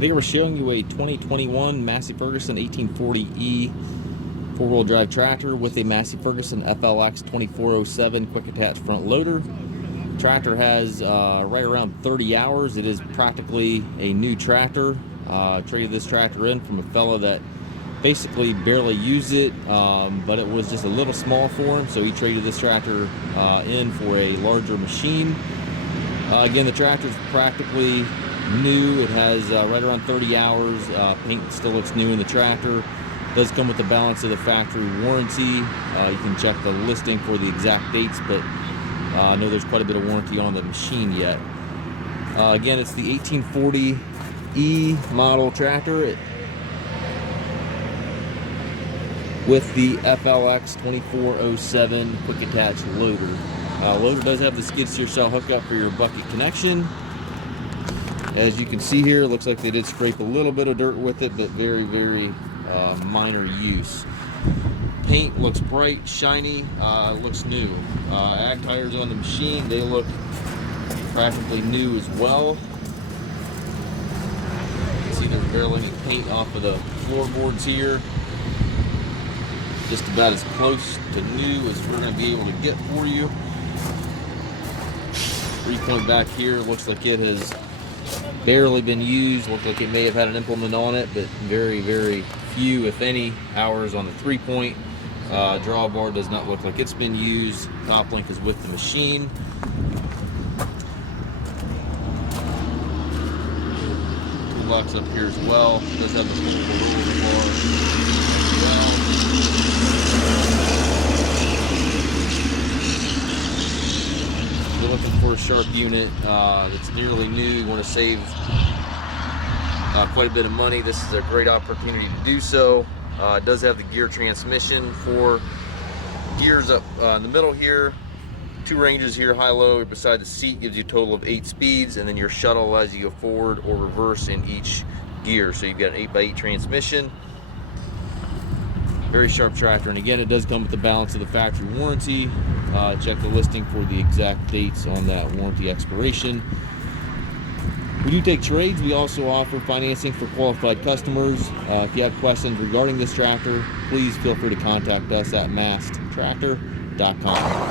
Today we're showing you a 2021 Massey Ferguson 1840E four-wheel drive tractor with a Massey Ferguson FLX 2407 quick attach front loader. Tractor has right around 30 hours. It is practically a new tractor. Traded this tractor in from a fella that basically barely used it, but it was just a little small for him, so he traded this tractor in for a larger machine. Again, the tractor is practically new. It has right around 30 hours. Paint still looks new in the tractor. Does come with the balance of the factory warranty. You can check the listing for the exact dates, but I know there's quite a bit of warranty on the machine yet. Again, it's the 1840E model tractor with the FLX 2407 quick attach loader. Loader does have the skid steer cell hookup for your bucket connection. As you can see here, it looks like they did scrape a little bit of dirt with it, but very, very minor use. Paint looks bright, shiny, looks new. Ag tires on the machine, they look practically new as well. You can see there's barely any paint off of the floorboards here. Just about as close to new as we're going to be able to get for you. 3-point back here looks like it has barely been used. Looks like it may have had an implement on it, but very, very few, if any, hours on the 3-point. Drawbar does not look like it's been used. Top link is with the machine. Toolbox up here as well. It does have the full roller bar as well. If you're looking for a sharp unit that's nearly new, you want to save quite a bit of money, this is a great opportunity to do so. It does have the gear transmission. For gears up in the middle here, 2 ranges here, high-low beside the seat, gives you a total of 8 speeds, and then your shuttle allows you to go forward or reverse in each gear. So you've got an 8x8 transmission. Very sharp tractor, and again, it does come with the balance of the factory warranty. Check the listing for the exact dates on that warranty expiration. We do take trades. We also offer financing for qualified customers. If you have questions regarding this tractor, please feel free to contact us at masttractor.com.